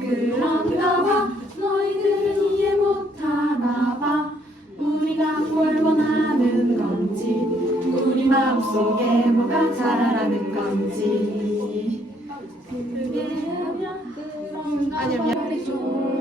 그런가 봐. 너희들은 이해 못하나 봐. 우리가 뭘 원하는 건지 우리 마음속에 뭐가 자라나는 건지. 그게 아니면 아니야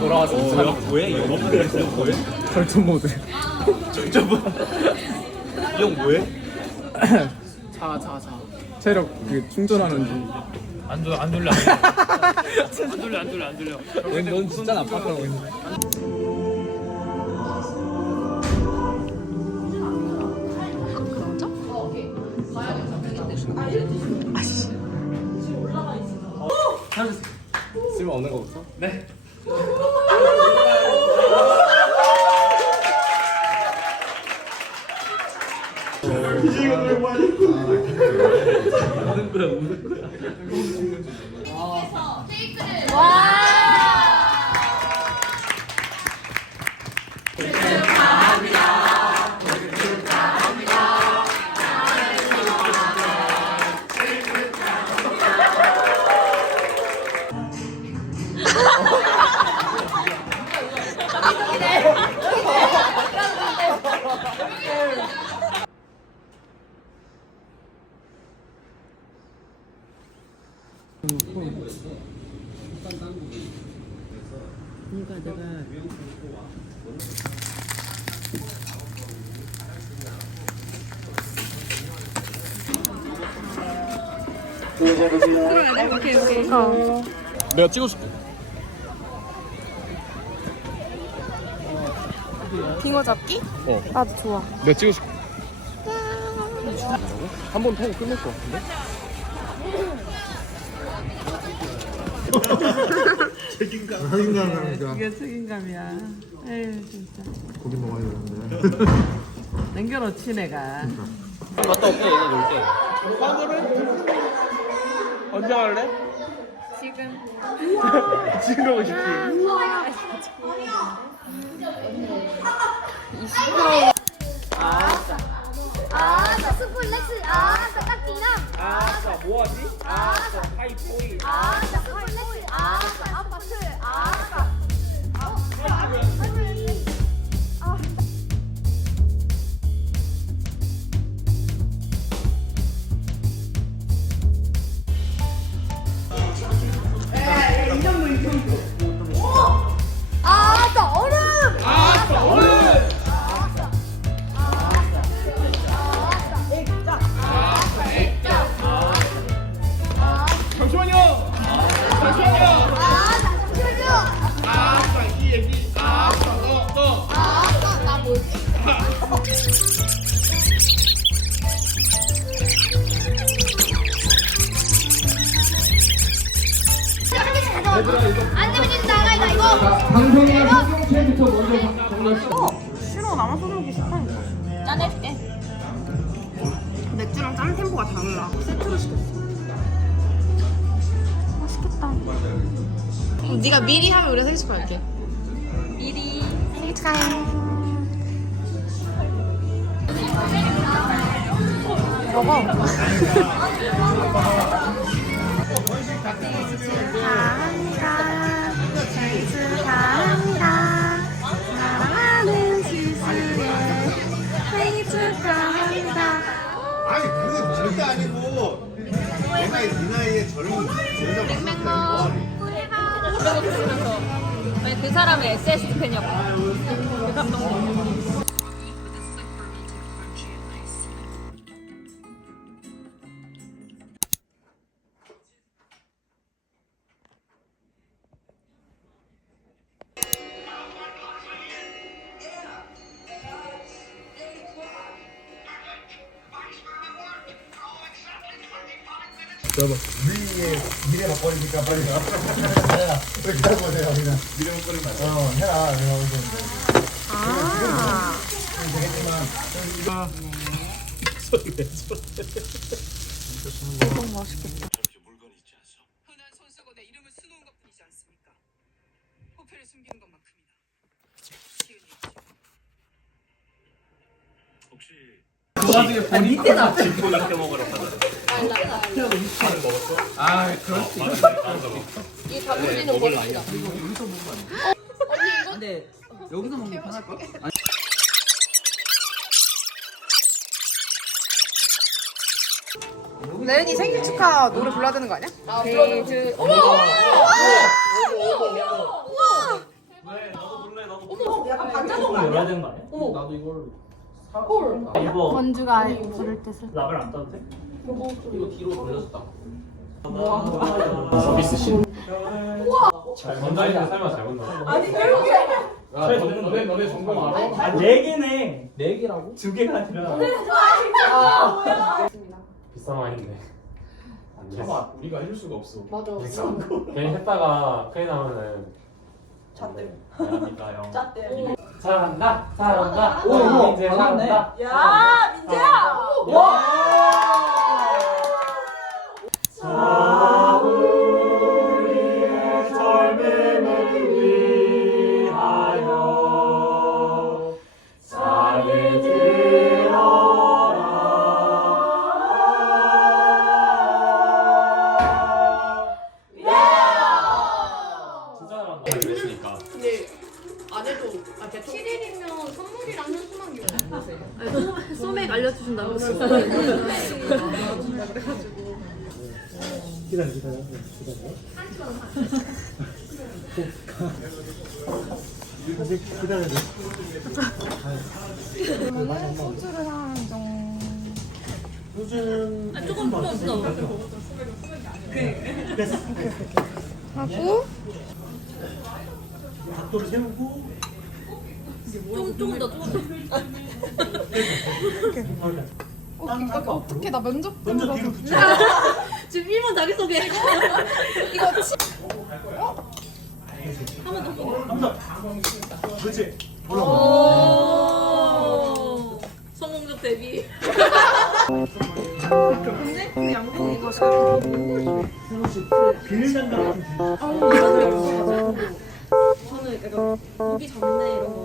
돌아와서 어, 뭐해? 이거 뭐해? 절전 모드. 절전 모드 이형 뭐해? 자자 자. 체력 그 충전하는 중. 안 돌려 안 돌려 안 돌려 안 돌려 안 돌려 넌, 넌 진짜 나빴다고 했는데. 쓸모 없는 거부터? 네 우는 거야 우는 거야 내가 찍어줄게. 빙어 잡기? 어. 나도 좋아. 내가 찍어줄게. 한 번 타고 끝낼 것 같은데? 그게 책임감이야 에휴 진짜 고기 먹어야 되는데 남겨놓지 내가 갔다 올게 얘네 놀 때. 언제 갈래? 지금. 지금 가고 싶지. 아싸 스플렉스 아싸 딱지남 아싸 뭐하지? 방송의 성경체부터 먼저 정리합시다. 싫어 나만 먹기 싫다니까 짠해줄게. 맥주랑 짠 템포가 달라 세트로 시켰어 맛있겠다. 어, 네가 미리 하면 우리가 생일 축하할게. 미리 생일 축하해. 먹어. 축하합니다. 생일 축하합니다. 사랑하는 지수의 생일 축하합니다. 아니 그건 절대 아니고 내가 이 나이에 젊은 여자 그 사람의 SS 팬이었고. 미래 미래 바꿔니까 빨리 가. 해라. 왜 기다려보세요 그냥 미래 바꿔는 말. 어 해라. 내가 그래서 흔한 손수건에 이름을 수놓은 것뿐이지 않습니까? 호패를 숨기는 것만큼이나 쉬운 일이 죠. 내은이 생일 축하 노래 불러야 되는 거 아니야? 열어야 되는 거 아니야? 어머 나도 이걸 사고 이거 원주가 부를 뜻을. 라벨 안 따도 돼? 이거 뒤로 돌렸다. 서비스 신. 잘 건다니까 설마 잘 건다 아니 결국에 너네 너네 전공 알아? 아 네 개네. 네 개라고? 두 개가 아니라. 비싼 와인인데 잠깐 우리가 해줄 수가 없어. 맞아. 괜히 했다가 큰일 나면은 잣대 미안합니다 형. 잣대 사랑한다 사랑한다. 오 민재 사랑한다. 야 민재야! 우 기다려 기다려. 기다려. 아직 기다려야 돼. 소주를 하는 중. 요즘 조금 풀었어. 하고? 각도를 세우고. 좀, 조금 더, 조금 더. 어떻게 나 면접 먼저 뒤로 붙여 지금 1번 자기소개. 이거 치. 한번 그렇지 오. 성공적 데뷔. 비닐 장갑 좀 주세요 저는 약간 입이 작네 이런 거.